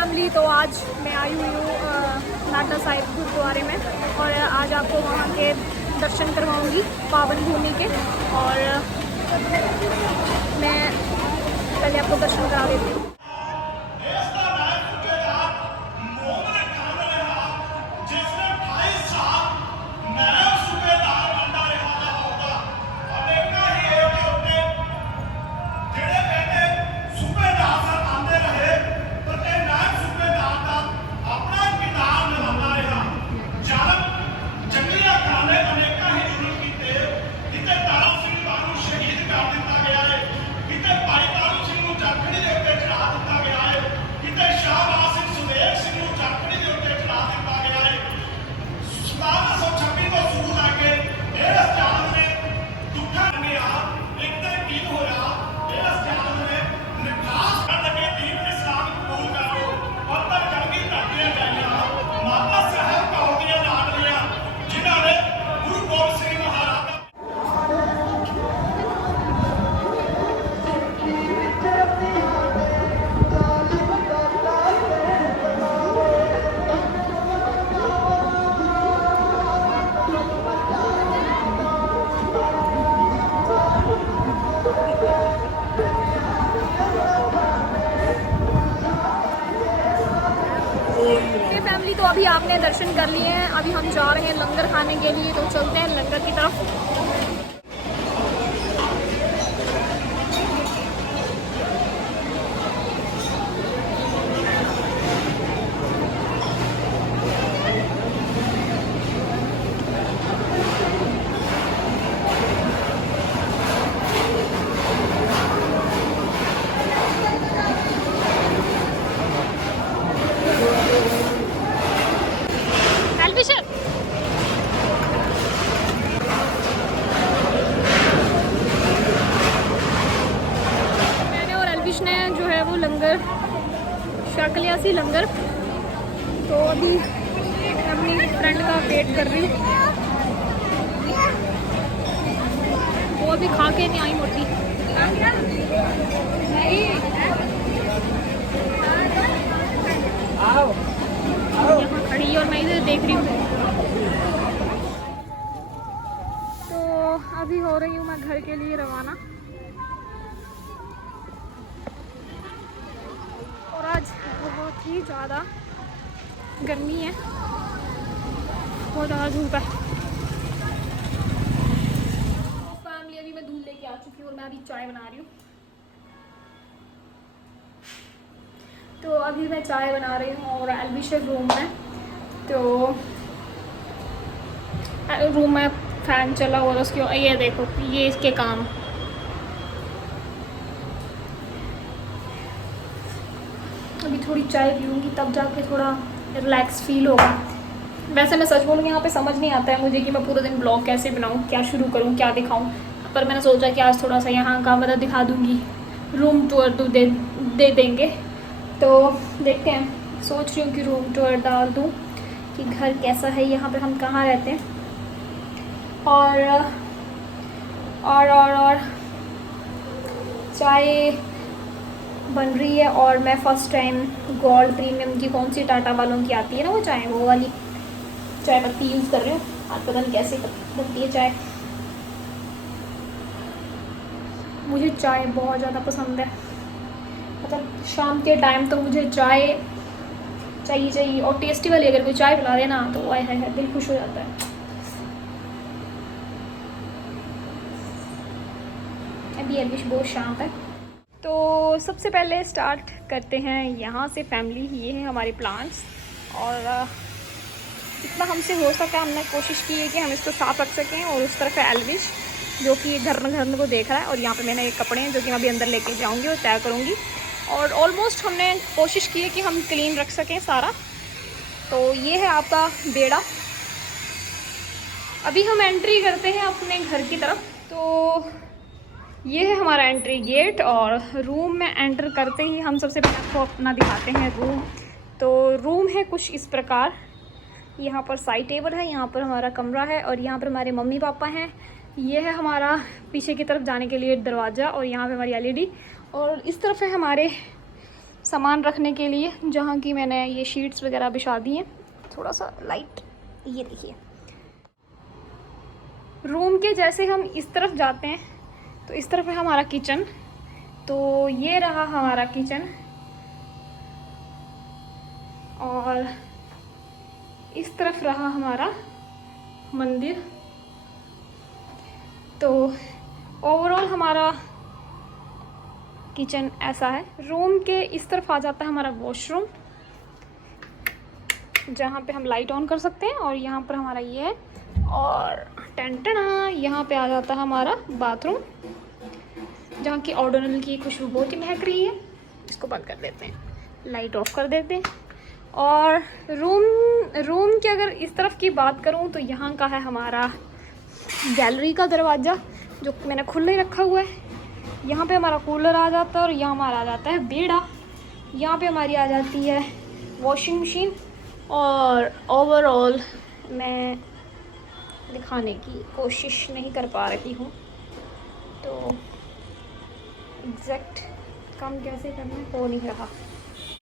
Family, तो आज मैं आई हुई हूँ नाडा साहिब गुरुद्वारे में और आज आपको वहाँ के दर्शन करवाऊँगी पावन भूमि के। और मैं पहले आपको दर्शन करा देती हूँ। फैमिली, तो अभी आपने दर्शन कर लिए हैं, अभी हम जा रहे हैं लंगर खाने के लिए, तो चलते हैं लंगर की तरफ। मैंने और एल्विश ने जो है वो लंगर शक लिया सी लंगर, तो अभी अपनी फ्रेंड का वेट कर रही हूँ। वो अभी खा के नहीं आई मोटी। यहाँ खड़ी और मैं इधर देख रही हूँ। तो अभी हो रही हूँ मैं घर के लिए रवाना। और आज बहुत ही ज़्यादा गर्मी है, बहुत ज़्यादा धूप है। फैमिली, अभी मैं दूध लेके आ चुकी हूँ और मैं अभी चाय बना रही हूँ। तो अभी मैं चाय बना रही हूँ और एल्विश रूम में, तो रूम में फैन चला हुआ है उसके, ये देखो ये इसके काम। अभी थोड़ी चाय पीऊँगी तब जाके थोड़ा रिलैक्स फील होगा। वैसे मैं सच बोलूँ यहाँ पे समझ नहीं आता है मुझे कि मैं पूरा दिन ब्लॉग कैसे बनाऊँ, क्या शुरू करूँ, क्या दिखाऊँ। पर मैंने सोचा कि आज थोड़ा सा यहाँ का मतलब दिखा दूँगी, रूम टूर तो दे देंगे। तो देखते हैं, सोच रही हूँ कि रूम टूर डाल दूँ कि घर कैसा है, यहाँ पे हम कहाँ रहते हैं। और चाय बन रही है और मैं फ़र्स्ट टाइम गोल्ड प्रीमियम की कौन सी टाटा वालों की आती है ना वो चाय, वो वाली चाय पत्ती यूज़ कर रही हूँ। आज पता नहीं कैसे बनती है चाय। मुझे चाय बहुत ज़्यादा पसंद है, मतलब शाम के टाइम तो मुझे चाय चाहिए और टेस्टी वाली अगर कोई चाय पिला देना तो आए है दिल खुश हो जाता है। अभी एल्विश बहुत शांत है। तो सबसे पहले स्टार्ट करते हैं यहाँ से फैमिली। ये है हमारे प्लांट्स और जितना हमसे हो सका हमने कोशिश की है कि हम इसको साफ़ रख सकें। और उस तरफ है एल्विश जो कि घर को देख रहा है। और यहाँ पे मैंने एक कपड़े हैं जो कि मैं अभी अंदर लेके जाऊँगी और तय करूँगी। और ऑलमोस्ट हमने कोशिश की है कि हम क्लीन रख सकें सारा। तो ये है आपका बेड़ा। अभी हम एंट्री करते हैं अपने घर की तरफ। तो ये है हमारा एंट्री गेट और रूम में एंटर करते ही हम सबसे पहले आपको अपना दिखाते हैं रूम। तो रूम है कुछ इस प्रकार। यहाँ पर साइड टेबल है, यहाँ पर हमारा कमरा है और यहाँ पर हमारे मम्मी पापा हैं। ये है हमारा पीछे की तरफ जाने के लिए दरवाज़ा और यहाँ पे हमारी एलईडी। और इस तरफ है हमारे सामान रखने के लिए, जहाँ की मैंने ये शीट्स वगैरह बिछा दी हैं। थोड़ा सा लाइट, ये देखिए। रूम के जैसे हम इस तरफ जाते हैं तो इस तरफ है हमारा किचन। तो ये रहा हमारा किचन, और इस तरफ रहा हमारा मंदिर। तो ओवरऑल हमारा किचन ऐसा है। रूम के इस तरफ आ जाता है हमारा वॉशरूम, जहाँ पे हम लाइट ऑन कर सकते हैं, और यहाँ पर हमारा ये है। और टेंटना, यहाँ पे आ जाता है हमारा बाथरूम, जहाँ की ओडोनिल की खुशबू बहुत ही महक रही है। इसको बंद कर देते हैं, लाइट ऑफ कर देते हैं। और रूम की अगर इस तरफ की बात करूँ तो यहाँ का है हमारा गैलरी का दरवाज़ा, जो मैंने खुला ही रखा हुआ है। यहाँ पे हमारा कूलर आ जाता है, और यहाँ हमारा आ जाता है बेड़ा। यहाँ पे हमारी आ जाती है वॉशिंग मशीन। और ओवरऑल मैं दिखाने की कोशिश नहीं कर पा रही हूँ, तो एग्जैक्ट काम कैसे करना है हो नहीं रहा।